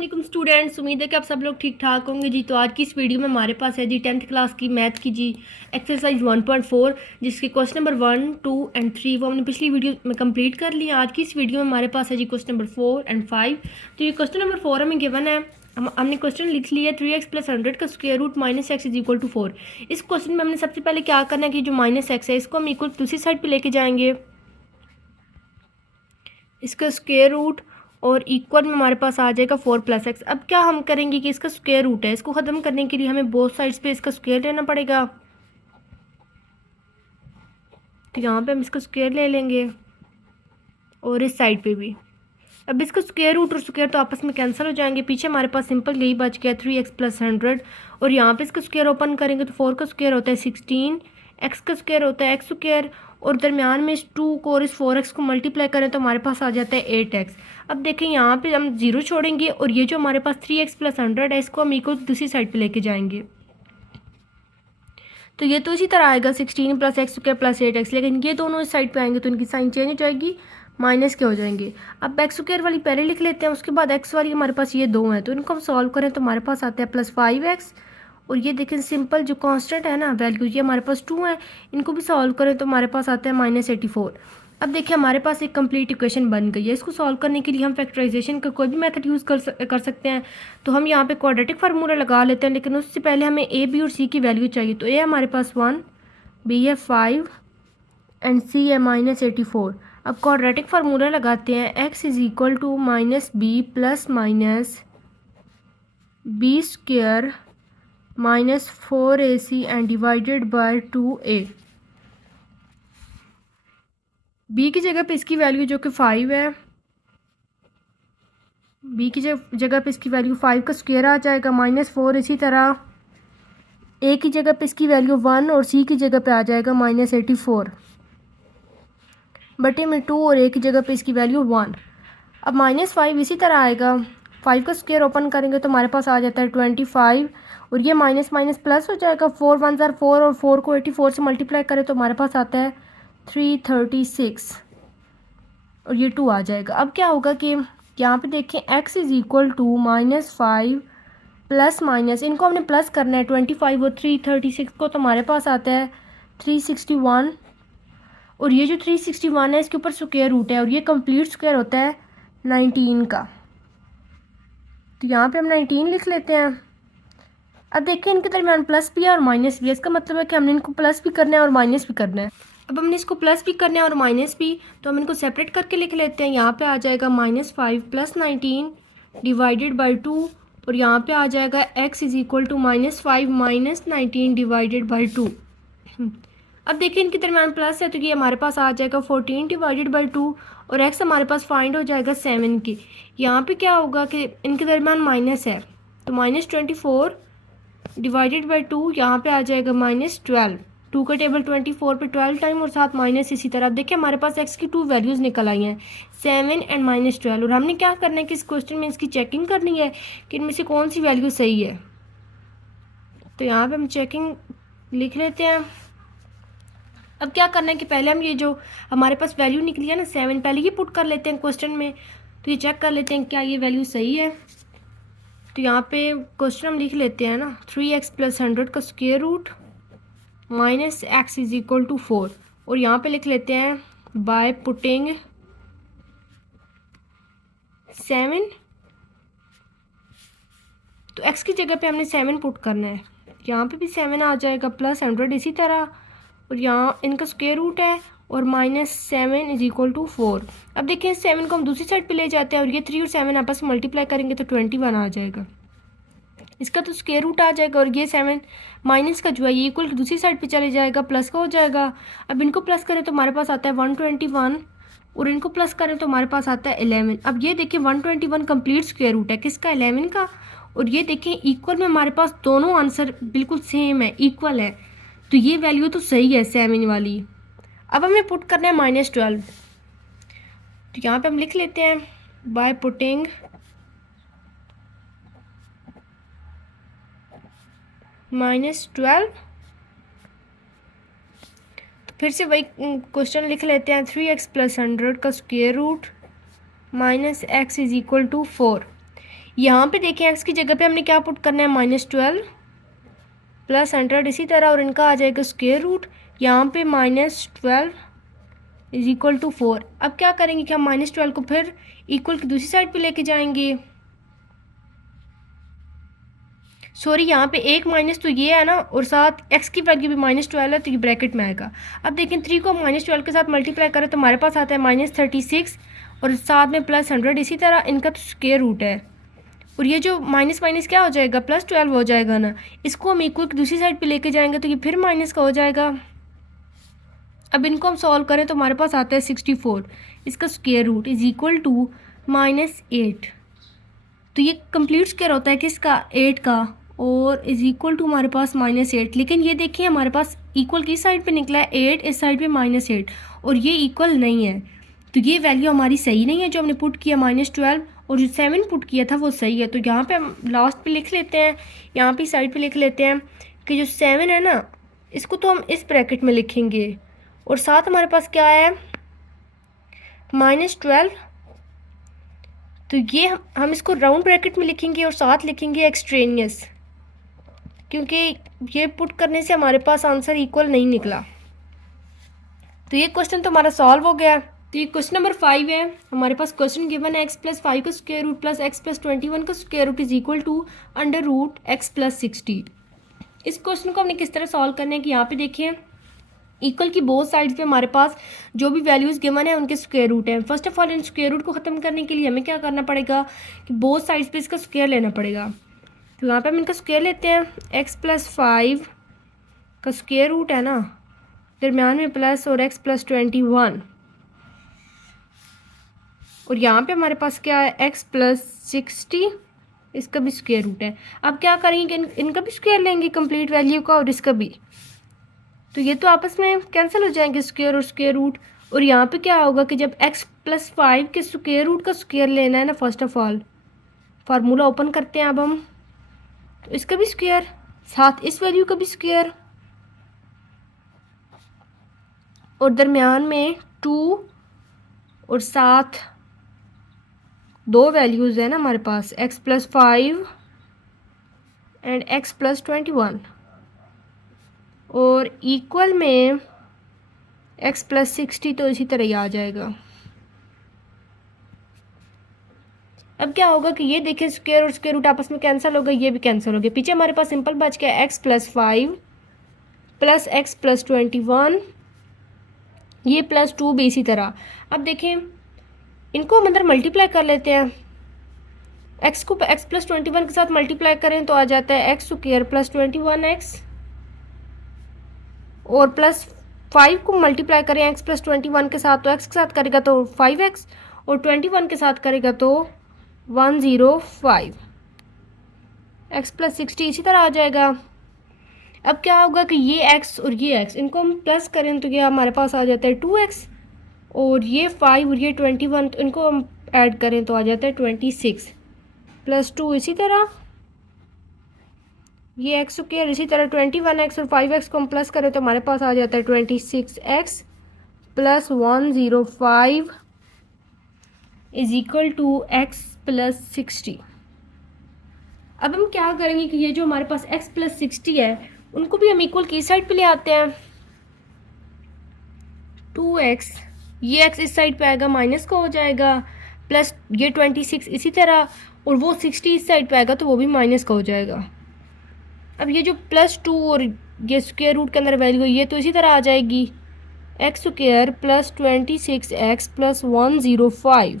वालेकुम स्टूडेंट्स, उम्मीद है कि आप सब लोग ठीक ठाक होंगे जी। तो आज की इस वीडियो में हमारे पास है जी 10th क्लास की मैथ की जी एक्सरसाइज 1.4, जिसके क्वेश्चन नंबर 1, 2 एंड 3 वो हमने पिछली वीडियो में कंप्लीट कर लिया। आज की इस वीडियो में हमारे पास है जी क्वेश्चन नंबर 4 एंड 5। तो ये क्वेश्चन नंबर 4 हमें गिवन है, हमने क्वेश्चन लिख लिया 3x + 100 का स्क्वायर रूट -x = 4। इस क्वेश्चन में हमने सबसे पहले क्या करना है कि जो -x है इसको हम इक्वल दूसरी साइड पर लेके जाएंगे, इसका स्क्वायर रूट, और इक्वल में हमारे पास आ जाएगा 4 + x। अब क्या हम करेंगे कि इसका स्क्वायर रूट है, इसको ख़त्म करने के लिए हमें बोथ साइड्स पे इसका स्क्वायर लेना पड़ेगा। तो यहाँ पे हम इसका स्क्वायर ले लेंगे और इस साइड पे भी। अब इसका स्क्वायर रूट और स्क्वायर तो आपस में कैंसिल हो जाएंगे, पीछे हमारे पास सिंपल यही बच गया 3x + 100। और यहाँ पे इसका स्क्वायर ओपन करेंगे तो 4 का स्क्वायर होता है 16, x का स्क्वायर होता है x स्क्वायर, और दरमियान में इस 2 को और इस 4x को मल्टीप्लाई करें तो हमारे पास आ जाता है 8x। अब देखें यहाँ पे हम 0 छोड़ेंगे और ये जो हमारे पास 3x + 100 है इसको हम इक्वल दूसरी साइड पे लेके जाएंगे। तो ये तो इसी तरह आएगा 16 + x² + 8x, लेकिन ये दोनों इस साइड पे आएंगे तो इनकी साइन चेंज हो जाएगी, माइनस के हो जाएंगे। अब x² वाली पहले लिख लेते हैं, उसके बाद x वाली हमारे पास ये 2 हैं तो इनको हम सॉल्व करें तो हमारे पास आता है +5x। और ये देखें सिंपल जो कांस्टेंट है ना वैल्यू, ये हमारे पास 2 है, इनको भी सॉल्व करें तो हमारे पास आता है -84। अब देखिए हमारे पास एक कंप्लीट इक्वेशन बन गई है। इसको सॉल्व करने के लिए हम फैक्टराइजेशन का कोई भी मेथड यूज़ कर सकते हैं। तो हम यहाँ पे क्वाड्रेटिक फार्मूला लगा लेते हैं, लेकिन उससे पहले हमें ए, बी और सी की वैल्यू चाहिए। तो ए हमारे पास 1, बी है 5 एंड सी है -84। अब क्वाड्रेटिक फार्मूला लगाते हैं, x = -b + -b² -4ac and divided by 2a। b की जगह पे इसकी वैल्यू जो कि 5 है, b की जगह पे इसकी वैल्यू 5 का स्क्वायर आ जाएगा -4। इसी तरह a की जगह पे इसकी वैल्यू 1 और c की जगह पे आ जाएगा -84 बटे में 2, और a की जगह पे इसकी वैल्यू 1। अब -5 इसी तरह आएगा, 5 का स्क्वायर ओपन करेंगे तो हमारे पास आ जाता है 25, और ये माइनस माइनस प्लस हो जाएगा, 4 × 1 = 4 और 4 को 84 से मल्टीप्लाई करें तो हमारे पास आता है 336 और ये 2 आ जाएगा। अब क्या होगा कि यहाँ पे देखें x = -5 प्लस माइनस, इनको हमने प्लस करना है 25 और 336 को, तो हमारे पास आता है 361। और ये जो 361 है इसके ऊपर स्क्वायर रूट है और ये कंप्लीट स्क्वायर होता है 19 का। तो यहाँ पे हम 19 लिख लेते हैं। अब देखिए इनके दरमियान प्लस भी है और माइनस भी है, इसका मतलब है कि हमने इनको प्लस भी करना है और माइनस भी करना है। अब हमने इसको प्लस भी करना है और माइनस भी, तो हम इनको सेपरेट करके लिख लेते हैं। यहाँ पे आ जाएगा -5 + 19 डिवाइडेड बाई 2, और यहाँ पे आ जाएगा x = -5 - 19 डिवाइडेड बाई 2। अब देखिए इनके दरमियान प्लस है तो ये हमारे पास आ जाएगा 14 डिवाइडेड बाई 2, और x हमारे पास फाइंड हो जाएगा 7 की। यहाँ पे क्या होगा कि इनके दरमियान माइनस है तो -24 डिवाइडेड बाई 2, यहाँ पे आ जाएगा -12। 2 का टेबल 24 पे 12 टाइम और साथ माइनस इसी तरह। अब देखिए हमारे पास x की 2 वैल्यूज़ निकल आई हैं, 7 एंड -12, और हमने क्या करना है कि इस क्वेश्चन में इसकी चेकिंग करनी है कि इनमें से कौन सी वैल्यू सही है। तो यहाँ पे हम चेकिंग लिख लेते हैं। अब क्या करना है कि पहले हम ये जो हमारे पास वैल्यू निकली है ना 7, पहले ये पुट कर लेते हैं क्वेश्चन में, तो ये चेक कर लेते हैं क्या ये वैल्यू सही है। तो यहाँ पे क्वेश्चन हम लिख लेते हैं ना 3x + 100 का स्क्वायर रूट -x = 4, और यहाँ पे लिख लेते हैं बाय पुटिंग 7। तो x की जगह पे हमने 7 पुट करना है, यहाँ पे भी 7 आ जाएगा +100 इसी तरह, और यहाँ इनका स्क्वायर रूट है और -7 = 4। अब देखिए 7 को हम दूसरी साइड पे ले जाते हैं और ये 3 और 7 आपस में मल्टीप्लाई करेंगे तो 21 आ जाएगा, इसका तो स्क्वायर रूट आ जाएगा, और ये 7 माइनस का जो है ये इक्वल दूसरी साइड पे चले जाएगा, प्लस का हो जाएगा। अब इनको प्लस करें तो हमारे पास आता है 121, और इनको प्लस करें तो हमारे पास आता है 11। अब ये देखिए 121 कंप्लीट स्क्वायर रूट है किसका, 11 का, और ये देखें इक्वल में हमारे पास दोनों आंसर बिल्कुल सेम है, इक्वल है, तो ये वैल्यू तो सही है 7 वाली। अब हमें पुट करना है -12, तो यहाँ पे हम लिख लेते हैं बाय पुटिंग -12। तो फिर से वही क्वेश्चन लिख लेते हैं, 3x + 100 का स्क्वायर रूट -x = 4। यहाँ पे देखें एक्स की जगह पे हमने क्या पुट करना है, -12 प्लस 100 इसी तरह, और इनका आ जाएगा स्क्वायर रूट। यहाँ पे -12 इज इक्वल टू 4। अब क्या करेंगे कि हम -12 को फिर इक्वल की दूसरी साइड पे लेके जाएंगे। सॉरी, यहाँ पे एक माइनस तो ये है ना, और साथ एक्स की वैल्यू भी -12 है, तो ये ब्रैकेट में आएगा। अब देखें 3 को -12 के साथ मल्टीप्लाई करें तो हमारे पास आता है -36, और साथ में +100 इसी तरह, इनका तो स्क्वायर रूट है। और ये जो माइनस माइनस क्या हो जाएगा, +12 हो जाएगा ना। इसको हम इक्वल की दूसरी साइड पे लेके जाएंगे तो ये फिर माइनस का हो जाएगा। अब इनको हम सॉल्व करें तो हमारे पास आता है 64, इसका square root is equal to -8। तो ये कंप्लीट स्क्वायर होता है किसका, 8 का, और इज इक्वल टू हमारे पास -8। लेकिन ये देखिए हमारे पास इक्वल किस साइड पे निकला है, 8, इस साइड पे -8, और ये इक्वल नहीं है। तो ये वैल्यू हमारी सही नहीं है जो हमने पुट किया -12, और जो 7 पुट किया था वो सही है। तो यहाँ पे हम लास्ट पे लिख लेते हैं, यहाँ पे साइड पे लिख लेते हैं कि जो 7 है ना, इसको तो हम इस ब्रैकेट में लिखेंगे, और साथ हमारे पास क्या है, -12। तो ये हम इसको राउंड ब्रैकेट में लिखेंगे, और साथ लिखेंगे एक्सट्रेनियस, क्योंकि ये पुट करने से हमारे पास आंसर इक्वल नहीं निकला। तो ये क्वेश्चन तो हमारा सॉल्व हो गया। तो ये क्वेश्चन नंबर 5 है। हमारे पास क्वेश्चन गिवन है x+5 का स्क्वायर रूट प्लस x+21 का square root is equal to √x+60। इस क्वेश्चन को हमने किस तरह सॉल्व करना है कि यहाँ पे देखिए इक्वल की बोथ साइड्स पे हमारे पास जो भी वैल्यूज़ गिवन है उनके स्क्वायर रूट है। फर्स्ट ऑफ ऑल इन स्क्वायर रूट को ख़त्म करने के लिए हमें क्या करना पड़ेगा कि बोथ साइड्स पे इसका स्क्वायर लेना पड़ेगा। तो यहाँ पे हम इनका स्क्वायर लेते हैं, x+5 का स्क्वायर रूट है ना, दरम्यान में प्लस और x+21, और यहाँ पे हमारे पास क्या है x+60, इसका भी स्क्वायर रूट है। अब क्या करेंगे, इनका भी स्क्वायर लेंगे कंप्लीट वैल्यू का, और इसका भी। तो ये तो आपस में कैंसिल हो जाएंगे स्क्वायर और स्क्वायर रूट। और यहाँ पे क्या होगा कि जब x+5 के स्क्वायर रूट का स्क्वायर लेना है ना, first of all formula open करते हैं अब हम, तो इसका भी स्क्वायर, साथ इस वैल्यू का भी स्क्वायर, और दरमियान में 2, और साथ दो वैल्यूज़ है ना हमारे पास, x+5 एंड x+21, और इक्वल में x+60, तो इसी तरह ही आ जाएगा। अब क्या होगा कि ये देखिए स्क्वायर और स्क्वायर रूट आपस में कैंसिल हो गए, ये भी कैंसिल हो गए। पीछे हमारे पास सिंपल बच गया x+5 प्लस x+21, ये +2 भी इसी तरह। अब देखें इनको हम अंदर मल्टीप्लाई कर लेते हैं, x को x+21 के साथ मल्टीप्लाई करें तो आ जाता है x² + 21x, और +5 को मल्टीप्लाई करें x+21 के साथ तो x के साथ करेगा तो 5x, और 21 के साथ करेगा तो 105, x+60 इसी तरह आ जाएगा। अब क्या होगा कि ये x और ये x इनको हम प्लस करें तो ये हमारे पास आ जाता है 2x, और ये 5 और ये 21 तो इनको हम ऐड करें तो आ जाता है 26 + 2 इसी तरह, ये x² इसी तरह 21x और 5x को हम प्लस करें तो हमारे पास आ जाता है 26x + 105 is equal to x+60। अब हम क्या करेंगे कि ये जो हमारे पास x+60 है उनको भी हम इक्वल की साइड पे ले आते हैं। 2x, ये x इस साइड पे आएगा माइनस का हो जाएगा, प्लस ये 26 इसी तरह, और वो 60 इस साइड पे आएगा तो वो भी माइनस का हो जाएगा। अब ये जो +2 और ये स्क्वायर रूट के अंदर वैल्यू ये तो इसी तरह आ जाएगी, x² + 26x + 105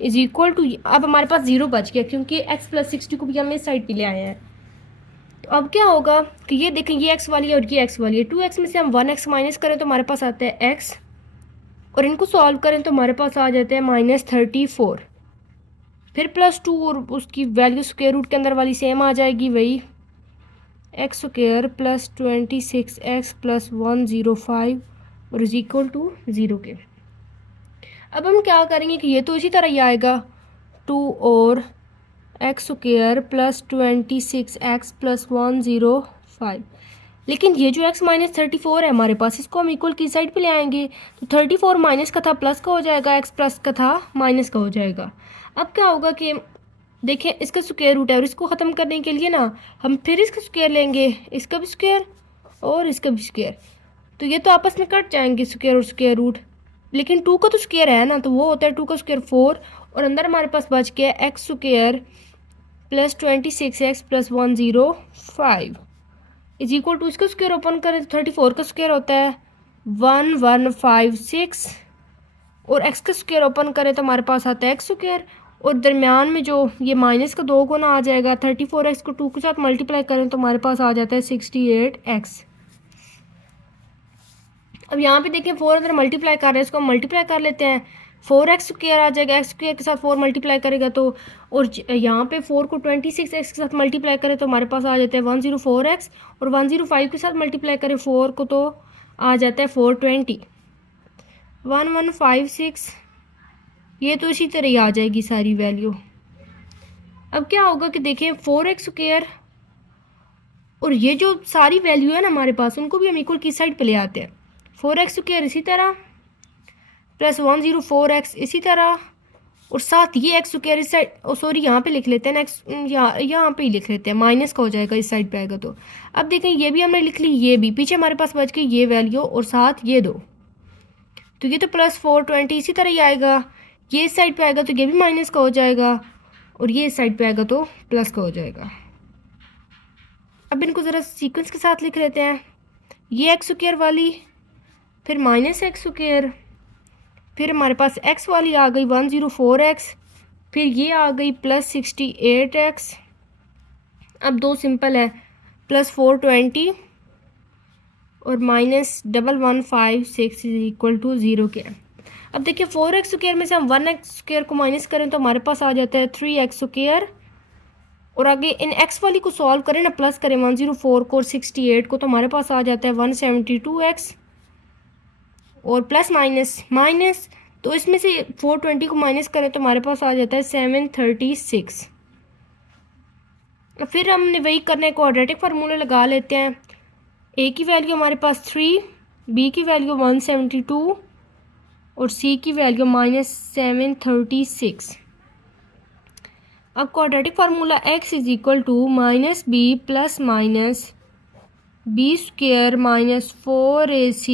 is equal to, अब हमारे पास 0 बच गया क्योंकि x+60 को भी हम इस साइड पे ले आए हैं। तो अब क्या होगा कि ये देखें ये x वाली है और ये x वाली है, 2x में से हम 1x माइनस करें तो हमारे पास आता है x, और इनको सॉल्व करें तो हमारे पास आ जाते हैं -34, फिर +2 और उसकी वैल्यू स्क्वायर रूट के अंदर वाली सेम आ जाएगी वही, x² + 26x + 105 और इज इक्वल टू 0 के। अब हम क्या करेंगे कि ये तो इसी तरह ही आएगा, 2 और x² + 26x + 105, लेकिन ये जो x -34 है हमारे पास, इसको हम इक्वल की साइड पे ले आएंगे तो 34 माइनस का था प्लस का हो जाएगा, x प्लस का था माइनस का हो जाएगा। अब क्या होगा कि देखिए इसका स्क्वायर रूट है और इसको ख़त्म करने के लिए ना हम फिर इसका स्क्वायर लेंगे, इसका भी स्क्वायर और इसका भी स्क्वायर, तो ये तो आपस में कट जाएंगे स्क्वायर और स्क्वायर रूट। लेकिन 2 का तो स्क्वायर है ना, तो वो होता है 2 का स्क्वायर 4 और अंदर हमारे पास बच गया X square plus 26x plus 105 is equal to, इसका स्क्वायर ओपन करें तो 34 का स्क्वायर होता है 1156 और x का स्क्वायर ओपन करें तो हमारे पास आता है एक्स स्क्वायर और दरमियान में जो ये माइनस का 2 गुना आ जाएगा, 34x को 2 के साथ मल्टीप्लाई करें तो हमारे पास आ जाता है 68x। अब यहाँ पे देखें 4 अंदर मल्टीप्लाई कर रहे हैं, इसको हम मल्टीप्लाई कर लेते हैं, 4x स्क्वायर आ जाएगा, एक्स स्क्वायर के साथ 4 मल्टीप्लाई करेगा तो, और यहाँ पे 4 को 26x के साथ मल्टीप्लाई करें तो हमारे पास आ जाता है 104x और 105 के साथ मल्टीप्लाई करें 4 को तो आ जाता है 420 1156। ये तो इसी तरह ही आ जाएगी सारी वैल्यू। अब क्या होगा कि देखें 4x स्क्वायर और ये जो सारी वैल्यू है ना हमारे पास, उनको भी हम इक्वल की साइड पे ले आते हैं। 4x स्क्वायर इसी तरह प्लस 104x इसी तरह और साथ ये एक्स स्क्वायर इस साइड, सॉरी यहाँ पे लिख लेते हैं एक्स, यहाँ पे ही लिख लेते हैं, माइनस का हो जाएगा इस साइड पे आएगा तो। अब देखें ये भी हमने लिख ली, ये भी पीछे हमारे पास बच गई ये वैल्यू और साथ ये दो, तो ये तो प्लस 420 इसी तरह ही आएगा, ये इस साइड पे आएगा तो ये भी माइनस का हो जाएगा और ये इस साइड पे आएगा तो प्लस का हो जाएगा। अब इनको ज़रा सीक्वेंस के साथ लिख लेते हैं, ये एक्स स्क्वायर वाली, फिर माइनस एक्स स्क्वायर, फिर हमारे पास x वाली आ गई 104x, फिर ये आ गई प्लस 68x। अब दो सिंपल है, प्लस 420 और माइनस 1156 इज इक्वल टू 0 के। अब देखिए 4x स्क्वायर में से हम 1x स्क्वायर को माइनस करें तो हमारे पास आ जाता है 3x स्क्वायर और आगे इन x वाली को सॉल्व करें ना, प्लस करें 104 को और 68 को तो हमारे पास आ जाता है 172x और प्लस माइनस माइनस, तो इसमें से 420 को माइनस करें तो हमारे पास आ जाता है 736। फिर हमने वही करने क्वाड्रेटिक फार्मूला लगा लेते हैं, a की वैल्यू हमारे पास 3, b की वैल्यू 172 और c की वैल्यू माइनस 736। अब quadratic formula x is equal to minus B plus minus B square minus 4ac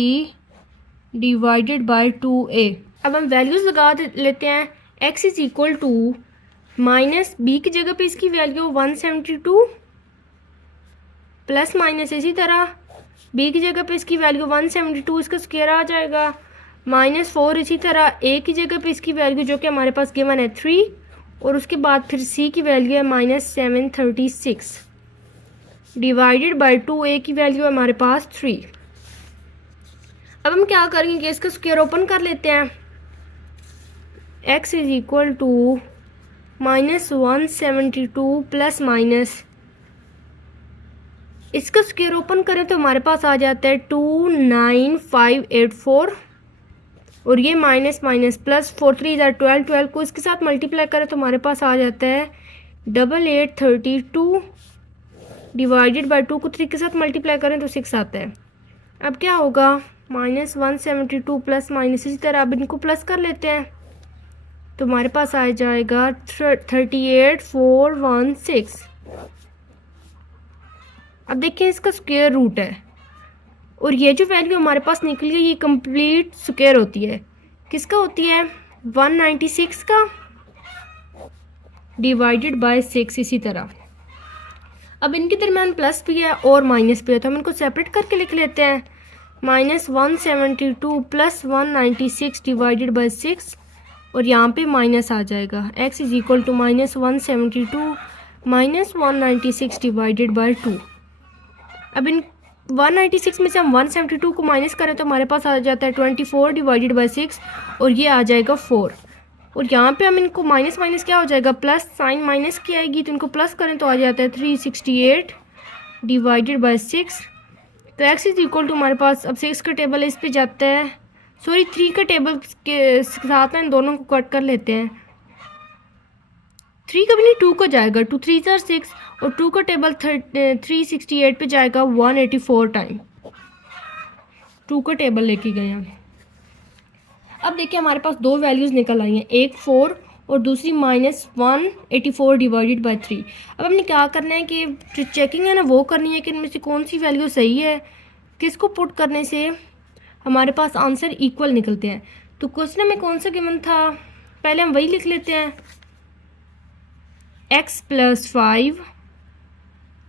divided by 2a। अब हम वैल्यूज़ लगा लेते हैं, x is equal to minus B की जगह पे इसकी वैल्यू 172 प्लस माइनस इसी तरह b की जगह पे इसकी वैल्यू 172 इसका स्क्वायर आ जाएगा, माइनस 4 इसी तरह a की जगह पे इसकी वैल्यू जो कि हमारे पास गिवन है 3 और उसके बाद फिर c की वैल्यू है माइनस 736 डिवाइडेड बाई 2a की वैल्यू है हमारे पास 3। अब हम क्या करेंगे कि इसका स्क्वायर ओपन कर लेते हैं, x is equal to minus 172 plus minus, इसका स्क्वायर ओपन करें तो हमारे पास आ जाता है 29584 और ये माइनस माइनस प्लस 4 3 12, 12 को इसके साथ मल्टीप्लाई करें तो हमारे पास आ जाता है 8832 डिवाइडेड बाई 2 को 3 के साथ मल्टीप्लाई करें तो 6 आता है। अब क्या होगा, माइनस 172 प्लस माइनस इसी तरह अब इनको प्लस कर लेते हैं तो हमारे पास आ जाएगा 38416। अब देखिए इसका स्क्वायर रूट है और ये जो वैल्यू हमारे पास निकली है ये कंप्लीट स्क्वायर होती है, किसका होती है 196 का डिवाइडेड बाय 6 इसी तरह। अब इनके दरम्यान प्लस भी है और माइनस भी है तो हम इनको सेपरेट करके लिख लेते हैं, माइनस 172 प्लस 196 डिवाइडेड बाई 6 और यहाँ पे माइनस आ जाएगा, x is equal to minus 172 minus 196 divided by 2। अब इन 196 में से हम 172 को माइनस करें तो हमारे पास आ जाता है 24 डिवाइडेड बाई 6 और ये आ जाएगा 4 और यहाँ पे हम इनको माइनस माइनस क्या हो जाएगा, प्लस साइन माइनस की आएगी तो इनको प्लस करें तो आ जाता है 368 डिवाइडेड बाई 6। तो x इज इक्वल टू हमारे पास, अब 6 का टेबल इस पे जाता है, सॉरी 3 का टेबल के साथ में इन दोनों को कट कर लेते हैं, 3 का भी नहीं 2 का जाएगा, 2 3 6 और 2 का टेबल 368 पे जाएगा 184 टाइम, 2 का टेबल लेके गए हैं। अब देखिए हमारे पास दो वैल्यूज़ निकल आई हैं, एक 4 और दूसरी -184 डिवाइडेड बाई 3। अब हमने क्या करना है कि जो चेकिंग है ना वो करनी है कि इनमें से कौन सी वैल्यू सही है, किसको पुट करने से हमारे पास आंसर इक्वल निकलते हैं। तो क्वेश्चन में कौन सा गिवन था, पहले हम वही लिख लेते हैं, x + 5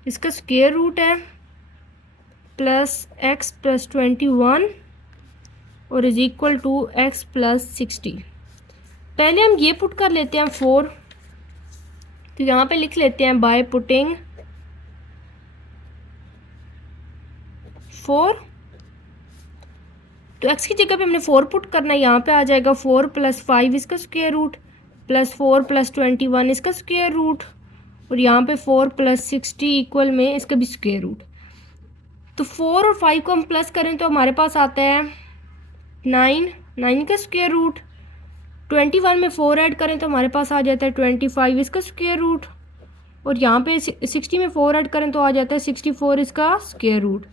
इसका स्क्वायर रूट है प्लस x + 21 और इज इक्वल टू x + 60। पहले हम ये पुट कर लेते हैं 4, तो यहाँ पे लिख लेते हैं बाय पुटिंग 4, तो x की जगह पे हमने 4 पुट करना है, यहाँ पे आ जाएगा 4 + 5 इसका स्क्वायर रूट प्लस 4 + 21 इसका स्क्वायर रूट और यहाँ पे 4 + 60 इक्वल में इसका भी स्क्वायर रूट। तो 4 और 5 को हम प्लस करें तो हमारे पास आता है 9 का स्क्वायर रूट, 21 में 4 ऐड करें तो हमारे पास आ जाता है 25 इसका स्क्वायर रूट और यहाँ पे 60 में 4 ऐड करें तो आ जाता है 64 इसका स्क्वायर रूट।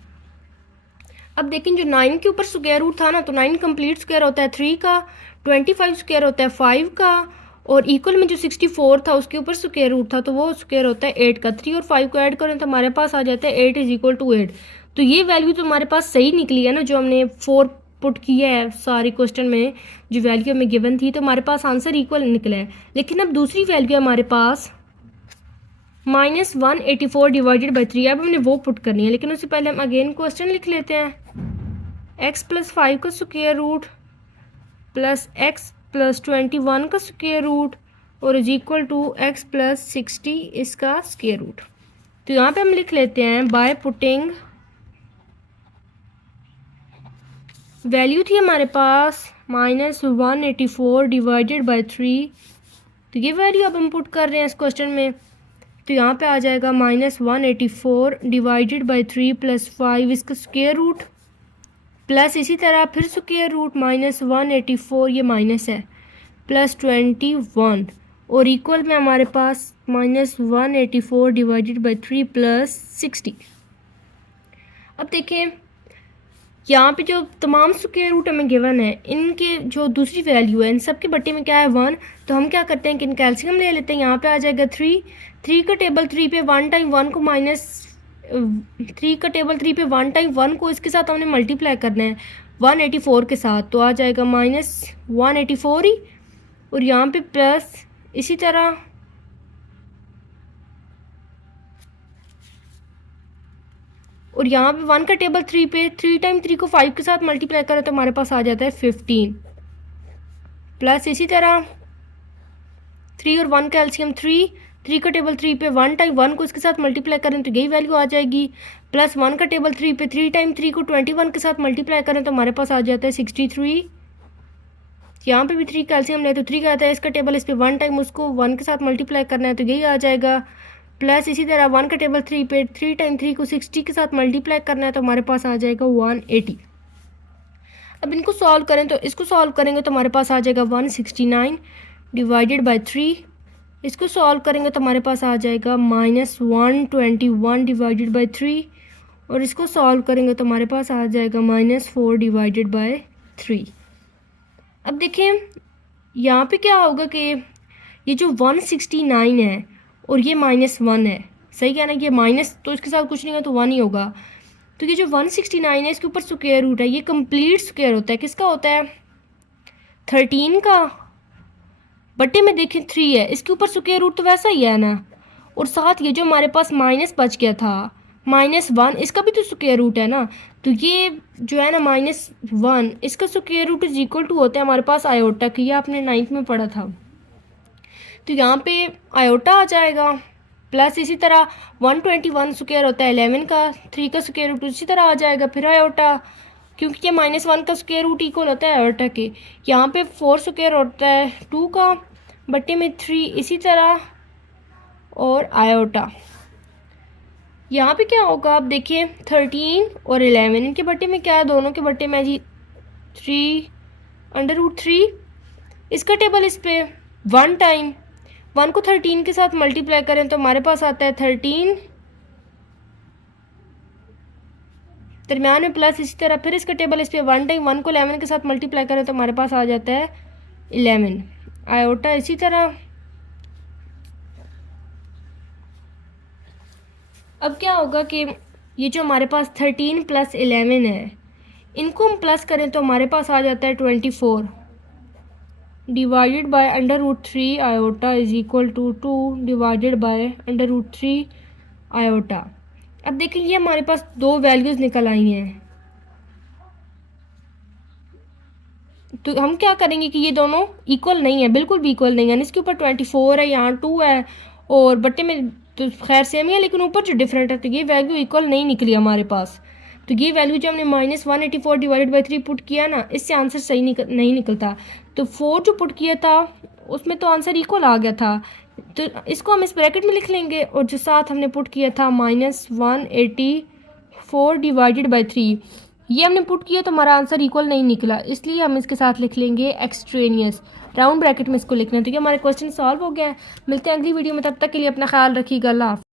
अब देखें जो 9 के ऊपर स्क्वायर रूट था ना, तो 9 कंप्लीट स्क्वायर होता है 3 का, 25 स्क्वायर होता है 5 का और इक्वल में जो 64 था उसके ऊपर स्क्वायर रूट था तो वो स्क्वायर होता है 8 का। 3 और 5 को ऐड करें तो हमारे पास आ जाता है 8 = 8। तो ये वैल्यू तो हमारे पास सही निकली है ना, जो हमने 4 पुट किया है सारी क्वेश्चन में, जो वैल्यू हमें गिवन थी तो हमारे पास आंसर इक्वल निकला है। लेकिन अब दूसरी वैल्यू है हमारे पास -184 डिवाइडेड बाई 3, अब हमने वो पुट करनी है। लेकिन उससे पहले हम अगेन क्वेश्चन लिख लेते हैं, x + 5 का स्क्वायर रूट प्लस x + 21 का स्क्वायर रूट और इज इक्वल टू x + 60 इसका स्क्वायर रूट। तो यहाँ पे हम लिख लेते हैं बाय पुटिंग, वैल्यू थी हमारे पास -184 डिवाइडेड बाई 3, तो ये वैल्यू अब हम पुट कर रहे हैं इस क्वेश्चन में। तो यहाँ पे आ जाएगा -184 डिवाइडेड बाई 3 + 5 इसका स्क्वायर रूट प्लस इसी तरह फिर स्क्वायर रूट -184 ये माइनस है प्लस 21 और इक्वल में हमारे पास -184 डिवाइडेड बाई 3 + 60। अब देखें यहाँ पे जो तमाम स्क्वायर रूट हमें गिवन है, इनके जो दूसरी वैल्यू है इन सब के बट्टे में क्या है 1, तो हम क्या करते हैं कि इन कैल्शियम ले लेते हैं। यहाँ पे आ जाएगा 3 का टेबल 3 पे 1 टाइम 1 को -3 का टेबल 3 पे 1 टाइम 1 को इसके साथ हमने मल्टीप्लाई करना है 184 के साथ, तो आ जाएगा -184 ही और यहाँ पे प्लस इसी तरह और यहाँ पे 1 का टेबल 3 पे 3 टाइम 3 को 5 के साथ मल्टीप्लाई करें तो हमारे पास आ जाता है 15 प्लस इसी तरह 3 और 1 का एलसीएम 3 का टेबल 3 पे 1 टाइम 1 को इसके साथ मल्टीप्लाई करें तो यही वैल्यू आ जाएगी प्लस 1 का टेबल 3 पे 3 टाइम 3 को 21 के साथ मल्टीप्लाई करें तो हमारे पास आ जाता है 63। यहाँ पे भी 3 का एलसीएम ले तो 3 का आता है, इसका टेबल इस पे 1 टाइम उसको 1 के साथ मल्टीप्लाई करना है तो यही आ जाएगा प्लस इसी तरह 1 का टेबल 3 पे 3 टाइम 3 को 60 के साथ मल्टीप्लाई करना है तो हमारे पास आ जाएगा 180। अब इनको सॉल्व करें तो इसको सॉल्व करेंगे तो हमारे पास आ जाएगा 169 डिवाइडेड बाई 3, इसको सॉल्व करेंगे तो हमारे पास आ जाएगा -121 डिवाइडेड बाई 3 और इसको सॉल्व करेंगे तो हमारे पास आ जाएगा -4 डिवाइडेड बाई 3। अब देखें यहाँ पे क्या होगा कि ये जो 169 है और ये -1 है, सही क्या ना, ये माइनस तो इसके साथ कुछ नहीं है तो 1 ही होगा। तो ये जो 169 है इसके ऊपर स्क्वायर रूट है, ये कंप्लीट स्क्वायर होता है, किसका होता है 13 का, बट्टे में देखें 3 है, इसके ऊपर स्क्वायर रूट तो वैसा ही है ना, और साथ ये जो हमारे पास माइनस बच गया था -1 इसका भी तो स्क्वायर रूट है ना, तो ये जो है ना -1 इसका square root is equal to होता है हमारे पास आयोटा की, ये आपने 9th में पढ़ा था, तो यहाँ पे आयोटा आ जाएगा प्लस इसी तरह 121 स्क्वायर होता है 11 का, 3 का स्क्वायर रूट इसी तरह आ जाएगा फिर आयोटा, क्योंकि ये -1 का स्क्वायर रूट इक्वल होता है आयोटा के। यहाँ पे 4 स्क्वायर होता है 2 का, बट्टे में 3 इसी तरह और आयोटा। यहाँ पे क्या होगा आप देखिए 13 और 11 इनके बट्टे में क्या है, दोनों के बट्टे में जी 3/√3, इसका टेबल इस पे 1 टाइम 1 को 13 के साथ मल्टीप्लाई करें तो हमारे पास आता है 13, दरम्यान में प्लस इसी तरह फिर इसका टेबल इस पे 1 टाइम 1 को 11 के साथ मल्टीप्लाई करें तो हमारे पास आ जाता है 11 आयोटा इसी तरह। अब क्या होगा कि ये जो हमारे पास 13 + 11 है, इनको हम प्लस करें तो हमारे पास आ जाता है 24 divided by √3 iota is equal to 2 divided by √3 iota. अब देखिए ये हमारे पास दो वैल्यूज़ निकल आई हैं, तो हम क्या करेंगे कि ये दोनों इक्वल नहीं है, बिल्कुल भी इक्वल नहीं है। इसके ऊपर 24 है, यहाँ 2 है, और बट्टे में तो खैर सेम ही है, लेकिन ऊपर जो डिफरेंट है, तो ये वैल्यू इक्वल नहीं निकली हमारे पास। तो ये वैल्यू जो हमने -184 डिवाइडेड बाई 3 पुट किया ना, इससे आंसर सही नहीं निकलता। तो 4 जो पुट किया था उसमें तो आंसर इक्वल आ गया था, तो इसको हम इस ब्रैकेट में लिख लेंगे, और जो साथ हमने पुट किया था -184 डिवाइडेड बाई 3, ये हमने पुट किया तो हमारा आंसर इक्वल नहीं निकला, इसलिए हम इसके साथ लिख लेंगे एक्सट्रेनियस, राउंड ब्रैकेट में इसको लिखना है। तो ये हमारा क्वेश्चन सॉल्व हो गया है। मिलते हैं अगली वीडियो में, तब तक के लिए अपना ख्याल रखिएगा। अल्लाह हाफ़िज़।